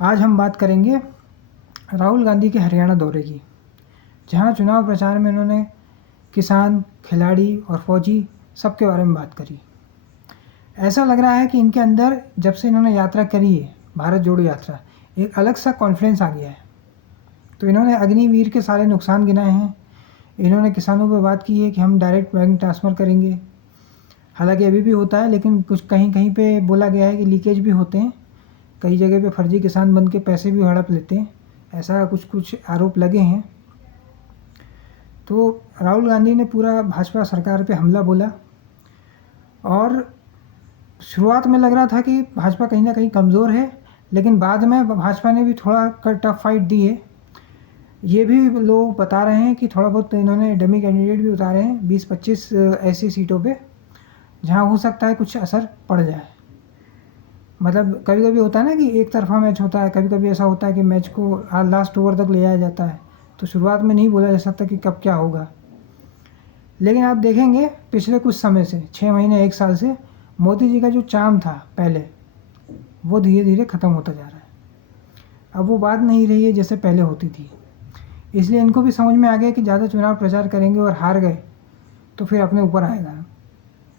आज हम बात करेंगे राहुल गांधी के हरियाणा दौरे की, जहां चुनाव प्रचार में इन्होंने किसान, खिलाड़ी और फौजी सबके बारे में बात करी। ऐसा लग रहा है कि इनके अंदर जब से इन्होंने यात्रा करी है, भारत जोड़ो यात्रा, एक अलग सा कॉन्फिडेंस आ गया है। तो इन्होंने अग्निवीर के सारे नुकसान गिनाए हैं। इन्होंने किसानों पर बात की है कि हम डायरेक्ट बैंक ट्रांसफ़र करेंगे। हालांकि अभी भी होता है, लेकिन कुछ कहीं कहीं पे बोला गया है कि लीकेज भी होते हैं। कई जगह पे फर्जी किसान बन के पैसे भी हड़प लेते हैं, ऐसा कुछ कुछ आरोप लगे हैं। तो राहुल गांधी ने पूरा भाजपा सरकार पे हमला बोला और शुरुआत में लग रहा था कि भाजपा कहीं ना कहीं कमज़ोर है, लेकिन बाद में भाजपा ने भी थोड़ा टफ फाइट दी है। ये भी लोग बता रहे हैं कि थोड़ा बहुत इन्होंने डमी कैंडिडेट भी उतारे हैं 20-25 ऐसी सीटों पे जहां हो सकता है कुछ असर पड़ जाए। मतलब कभी कभी होता है ना कि एक तरफा मैच होता है, कभी कभी ऐसा होता है कि मैच को लास्ट ओवर तक ले जाया जाता है। तो शुरुआत में नहीं बोला जा सकता कि कब क्या होगा, लेकिन आप देखेंगे पिछले कुछ समय से, 6 महीने 1 साल से, मोदी जी का जो चार्म था पहले, वो धीरे धीरे ख़त्म होता जा रहा है। अब वो बात नहीं रही है जैसे पहले होती थी। इसलिए इनको भी समझ में आ गया कि ज़्यादा चुनाव प्रचार करेंगे और हार गए तो फिर अपने ऊपर आएगा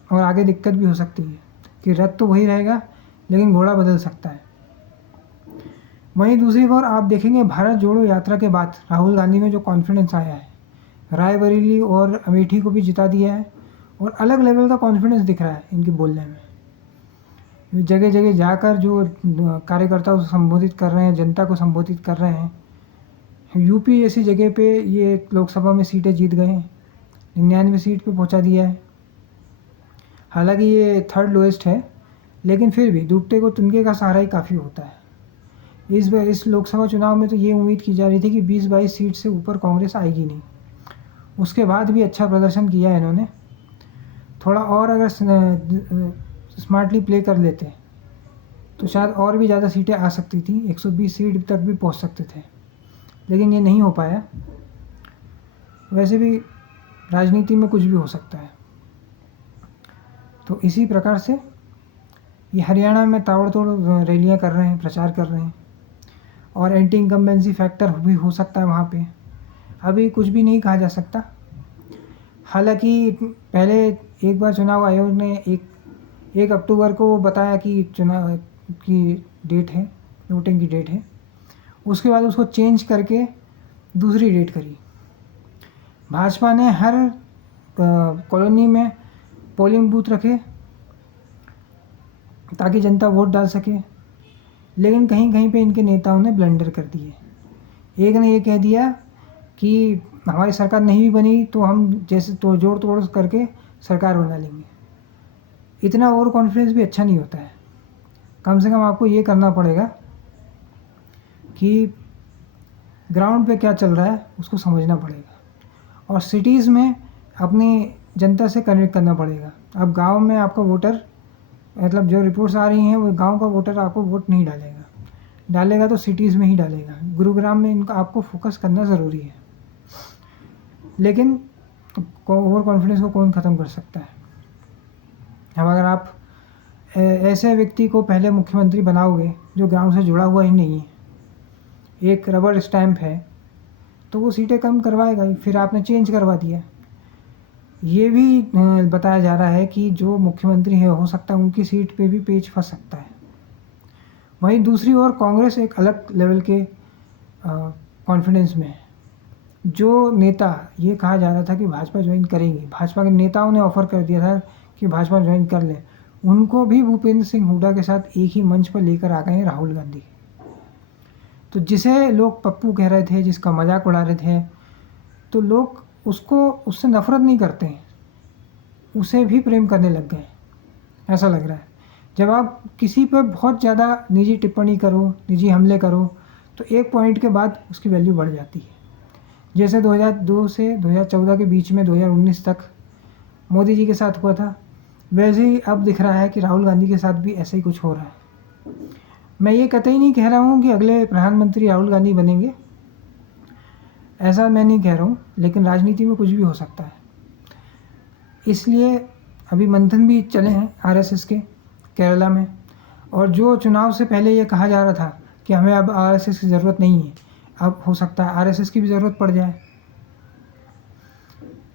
और आगे दिक्कत भी हो सकती है कि रथ तो वही रहेगा लेकिन घोड़ा बदल सकता है। वहीं दूसरी ओर आप देखेंगे भारत जोड़ो यात्रा के बाद राहुल गांधी में जो कॉन्फिडेंस आया है, रायबरेली और अमेठी को भी जिता दिया है और अलग लेवल का कॉन्फिडेंस दिख रहा है इनके बोलने में। जगह जगह जाकर जो कार्यकर्ताओं को संबोधित कर रहे हैं, जनता को संबोधित कर रहे हैं। यूपी जैसी जगह पे ये लोकसभा में सीटें जीत गए हैं, 99 सीट पे पहुंचा दिया है। हालांकि ये थर्ड लोएस्ट है, लेकिन फिर भी दुट्टे को तिनके का सहारा ही काफ़ी होता है। इस लोकसभा चुनाव में तो ये उम्मीद की जा रही थी कि 20-22 सीट से ऊपर कांग्रेस आएगी नहीं। उसके बाद भी अच्छा प्रदर्शन किया है इन्होंने। थोड़ा और अगर स्मार्टली प्ले कर लेते तो शायद और भी ज़्यादा सीटें आ सकती थी, 120 सीट तक भी पहुंच सकते थे, लेकिन ये नहीं हो पाया। वैसे भी राजनीति में कुछ भी हो सकता है। तो इसी प्रकार से ये हरियाणा में ताबड़तोड़ रैलियाँ कर रहे हैं, प्रचार कर रहे हैं और एंटी इनकम्बेंसी फैक्टर भी हो सकता है वहाँ पे। अभी कुछ भी नहीं कहा जा सकता। हालांकि पहले एक बार चुनाव आयोग ने 1 अक्टूबर को बताया कि चुनाव की डेट है, वोटिंग की डेट है। उसके बाद उसको चेंज करके दूसरी डेट करी। भाजपा ने हर कॉलोनी में पोलिंग बूथ रखे ताकि जनता वोट डाल सके, लेकिन कहीं कहीं पे इनके नेताओं ने ब्लंडर कर दिए। एक ने ये कह दिया कि हमारी सरकार नहीं भी बनी तो हम जैसे तो जोड़ तोड़ करके सरकार बना लेंगे। इतना ओवर कॉन्फिडेंस भी अच्छा नहीं होता है। कम से कम आपको ये करना पड़ेगा कि ग्राउंड पे क्या चल रहा है उसको समझना पड़ेगा और सिटीज़ में अपनी जनता से कनेक्ट करना पड़ेगा। अब गांव में आपका वोटर, मतलब जो रिपोर्ट्स आ रही हैं, वो गांव का वोटर आपको वोट नहीं डालेगा तो सिटीज़ में ही डालेगा। गुरुग्राम में इनका आपको फोकस करना ज़रूरी है, लेकिन ओवर कॉन्फिडेंस को कौन ख़त्म कर सकता है। अब अगर आप ऐसे व्यक्ति को पहले मुख्यमंत्री बनाओगे जो ग्राउंड से जुड़ा हुआ ही नहीं है, एक रबर स्टैम्प है, तो वो सीटें कम करवाएगा ही। फिर आपने चेंज करवा दिया। ये भी बताया जा रहा है कि जो मुख्यमंत्री है हो सकता है उनकी सीट पे भी पेच फंस सकता है। वहीं दूसरी ओर कांग्रेस एक अलग लेवल के कॉन्फिडेंस में है। जो नेता, ये कहा जा रहा था कि भाजपा ज्वाइन करेंगी, भाजपा के नेताओं ने ऑफर कर दिया था कि भाजपा ज्वाइन कर लें, उनको भी भूपेंद्र सिंह हुड्डा के साथ एक ही मंच पर लेकर आ गए हैं राहुल गांधी। तो जिसे लोग पप्पू कह रहे थे, जिसका मजाक उड़ा रहे थे, तो लोग उससे नफरत नहीं करते हैं, उसे भी प्रेम करने लग गए, ऐसा लग रहा है। जब आप किसी पर बहुत ज़्यादा निजी टिप्पणी करो, निजी हमले करो, तो एक पॉइंट के बाद उसकी वैल्यू बढ़ जाती है। जैसे 2002 से 2014 के बीच में 2019 तक मोदी जी के साथ हुआ था, वैसे ही अब दिख रहा है कि राहुल गांधी के साथ भी ऐसा ही कुछ हो रहा है। मैं ये कतई नहीं कह रहा हूँ कि अगले प्रधानमंत्री राहुल गांधी बनेंगे, ऐसा मैं नहीं कह रहा हूँ, लेकिन राजनीति में कुछ भी हो सकता है। इसलिए अभी मंथन भी चले हैं आरएसएस के केरला में, और जो चुनाव से पहले ये कहा जा रहा था कि हमें अब आरएसएस की ज़रूरत नहीं है, अब हो सकता है आरएसएस की भी ज़रूरत पड़ जाए।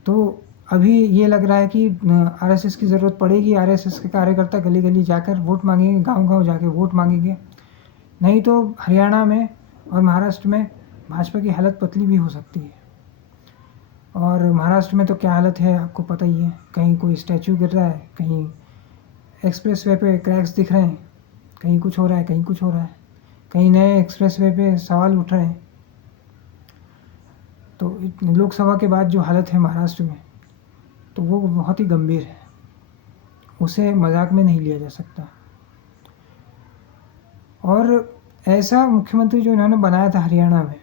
तो अभी ये लग रहा है कि आरएसएस की ज़रूरत पड़ेगी, आरएसएस के कार्यकर्ता गली गली जाकर वोट मांगेंगे, गांव गांव जाके वोट मांगेंगे। नहीं तो हरियाणा में और महाराष्ट्र में भाजपा की हालत पतली भी हो सकती है। और महाराष्ट्र में तो क्या हालत है आपको पता ही है, कहीं कोई स्टैचू गिर रहा है, कहीं एक्सप्रेसवे पे क्रैक्स दिख रहे हैं, कहीं कुछ हो रहा है, कहीं कुछ हो रहा है, कहीं नए एक्सप्रेसवे पे सवाल उठ रहे हैं। तो लोकसभा के बाद जो हालत है महाराष्ट्र में, तो वो बहुत ही गंभीर है, उसे मजाक में नहीं लिया जा सकता। और ऐसा मुख्यमंत्री जो इन्होंने बनाया था हरियाणा में,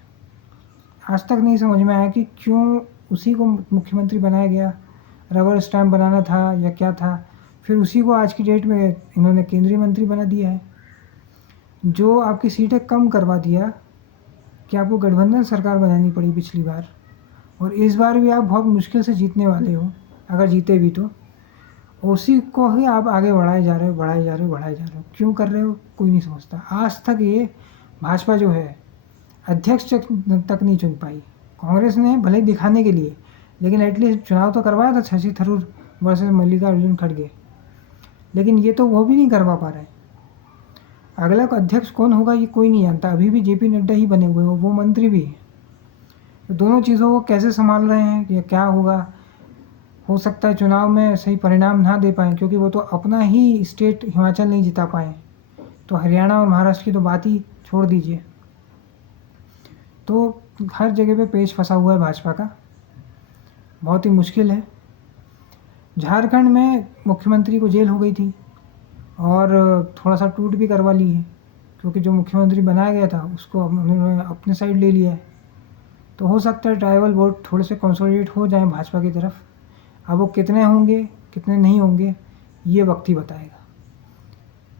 आज तक नहीं समझ में आया कि क्यों उसी को मुख्यमंत्री बनाया गया, रबर स्टैम्प बनाना था या क्या था। फिर उसी को आज की डेट में इन्होंने केंद्रीय मंत्री बना दिया है, जो आपकी सीटें कम करवा दिया कि आपको गठबंधन सरकार बनानी पड़ी पिछली बार, और इस बार भी आप बहुत मुश्किल से जीतने वाले हो, अगर जीते भी तो उसी को ही आप आगे बढ़ाए जा रहे हो। क्यों कर रहे हो कोई नहीं समझता। आज तक ये भाजपा जो है अध्यक्ष तक नहीं चुन पाई। कांग्रेस ने भले ही दिखाने के लिए, लेकिन एटलीस्ट चुनाव तो करवाया था शशि थरूर वर्सेस मल्लिकार्जुन खड़गे, लेकिन ये तो वो भी नहीं करवा पा रहे। अगला अध्यक्ष कौन होगा ये कोई नहीं जानता। अभी भी जेपी नड्डा ही बने हुए हो, वो मंत्री भी है। तो दोनों चीज़ों को कैसे संभाल रहे हैं कि क्या होगा। हो सकता है चुनाव में सही परिणाम ना दे पाएँ, क्योंकि वो तो अपना ही स्टेट हिमाचल नहीं जिता पाए, तो हरियाणा और महाराष्ट्र की तो बात ही छोड़ दीजिए। तो हर जगह पे पेच फंसा हुआ है भाजपा का, बहुत ही मुश्किल है। झारखंड में मुख्यमंत्री को जेल हो गई थी और थोड़ा सा टूट भी करवा ली है, क्योंकि जो मुख्यमंत्री बनाया गया था उसको उन्होंने अपने साइड ले लिया है। तो हो सकता है ट्राइबल वोट थोड़े से कंसोलिडेट हो जाएं भाजपा की तरफ। अब वो कितने होंगे कितने नहीं होंगे ये वक्त ही बताएगा,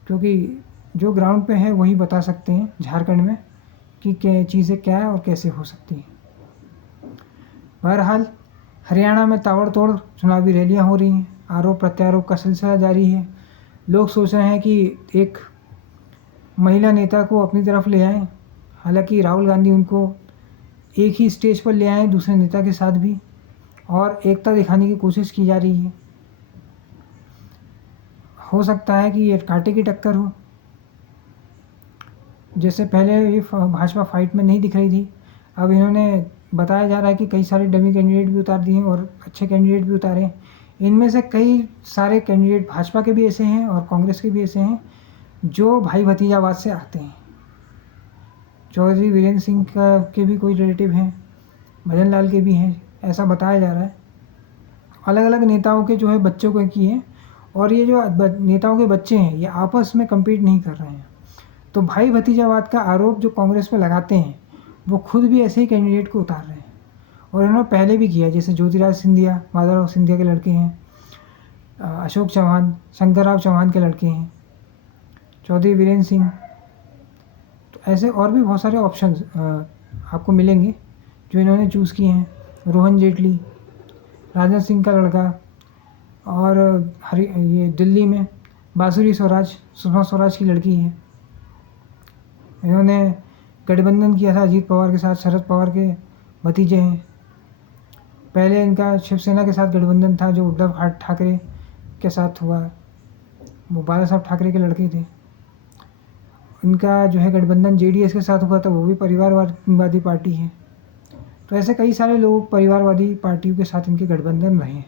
क्योंकि जो ग्राउंड पे है वही बता सकते हैं झारखंड में कि क्या चीज़ें क्या है और कैसे हो सकती हैं। बहरहाल हरियाणा में ताबड़तोड़ चुनावी रैलियां हो रही हैं, आरोप प्रत्यारोप का सिलसिला जारी है। लोग सोच रहे हैं कि एक महिला नेता को अपनी तरफ ले आएं, हालांकि राहुल गांधी उनको एक ही स्टेज पर ले आए दूसरे नेता के साथ भी, और एकता दिखाने की कोशिश की जा रही है। हो सकता है कि ये कांटे की टक्कर हो, जैसे पहले ये भाजपा फाइट में नहीं दिख रही थी। अब इन्होंने बताया जा रहा है कि कई सारे डमी कैंडिडेट भी उतार दिए हैं और अच्छे कैंडिडेट भी उतारे हैं। इनमें से कई सारे कैंडिडेट भाजपा के भी ऐसे हैं और कांग्रेस के भी ऐसे हैं जो भाई भतीजावाद से आते हैं। चौधरी वीरेंद्र सिंह के भी कोई रिलेटिव हैं, भजन लाल के भी हैं, ऐसा बताया जा रहा है। अलग अलग नेताओं के जो है बच्चों को की हैं, और ये जो नेताओं के बच्चे हैं ये आपस में कम्पीट नहीं कर रहे हैं। तो भाई भतीजावाद का आरोप जो कांग्रेस पे लगाते हैं वो खुद भी ऐसे ही कैंडिडेट को उतार रहे हैं, और इन्होंने पहले भी किया। जैसे ज्योतिराज सिंधिया माधवराव सिंधिया के लड़के हैं, अशोक चौहान शंकरराव चौहान के लड़के हैं, चौधरी वीरेंद्र सिंह। तो ऐसे और भी बहुत सारे ऑप्शंस आपको मिलेंगे जो इन्होंने चूज़ किए हैं। रोहन जेटली, राजनाथ सिंह का लड़का, और ये दिल्ली में बांसुरी स्वराज, सुषमा स्वराज की लड़की है। इन्होंने गठबंधन किया था अजीत पवार के साथ, शरद पवार के भतीजे हैं। पहले इनका शिवसेना के साथ गठबंधन था जो उद्धव ठाकरे के साथ हुआ, वो बाला साहब ठाकरे के लड़के थे। इनका जो है गठबंधन जेडीएस के साथ हुआ था, वो भी परिवारवादी पार्टी है। तो ऐसे कई सारे लोग परिवारवादी पार्टियों के साथ इनके गठबंधन रहे हैं,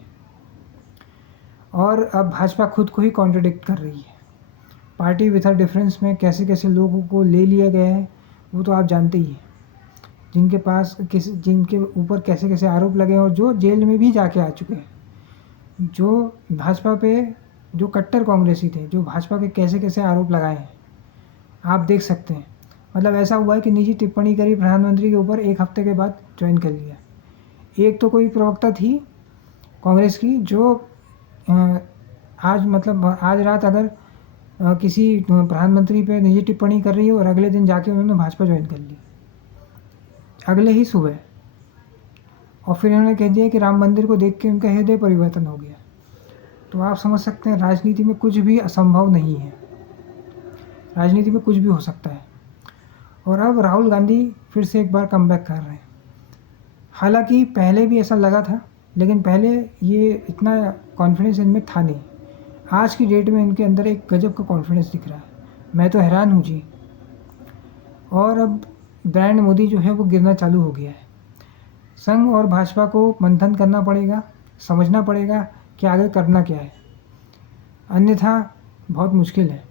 और अब भाजपा खुद को ही कॉन्ट्रडिक्ट कर रही है। पार्टी विथ अ डिफरेंस में कैसे कैसे लोगों को ले लिया गया है वो तो आप जानते ही हैं, जिनके ऊपर कैसे कैसे आरोप लगे हैं और जो जेल में भी जाके आ चुके हैं, जो भाजपा पे जो कट्टर कांग्रेसी थे, जो भाजपा के कैसे कैसे आरोप लगाए हैं आप देख सकते हैं। मतलब ऐसा हुआ है कि निजी टिप्पणी करी प्रधानमंत्री के ऊपर, एक हफ्ते के बाद ज्वाइन कर लिया। एक तो कोई प्रवक्ता थी कांग्रेस की जो आज रात अगर किसी प्रधानमंत्री पे निजी टिप्पणी कर रही है और अगले दिन जाके उन्होंने भाजपा ज्वाइन कर ली, अगले ही सुबह। और फिर इन्होंने कह दिया कि राम मंदिर को देख के उनका हृदय परिवर्तन हो गया। तो आप समझ सकते हैं राजनीति में कुछ भी असंभव नहीं है, राजनीति में कुछ भी हो सकता है। और अब राहुल गांधी फिर से एक बार कमबैक कर रहे हैं। हालांकि पहले भी ऐसा लगा था, लेकिन पहले ये इतना कॉन्फिडेंस इनमें था नहीं। आज की डेट में इनके अंदर एक गजब का कॉन्फिडेंस दिख रहा है। मैं तो हैरान हूँ जी। और अब ब्रांड मोदी जो है वो गिरना चालू हो गया है। संघ और भाजपा को मंथन करना पड़ेगा, समझना पड़ेगा कि आगे करना क्या है, अन्यथा बहुत मुश्किल है।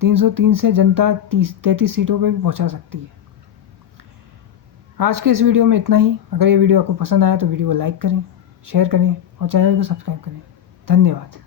303 से जनता 33 सीटों पे भी पहुंचा सकती है। आज के इस वीडियो में इतना ही। अगर ये वीडियो आपको पसंद आया तो वीडियो को लाइक करें, शेयर करें और चैनल को सब्सक्राइब करें। धन्यवाद।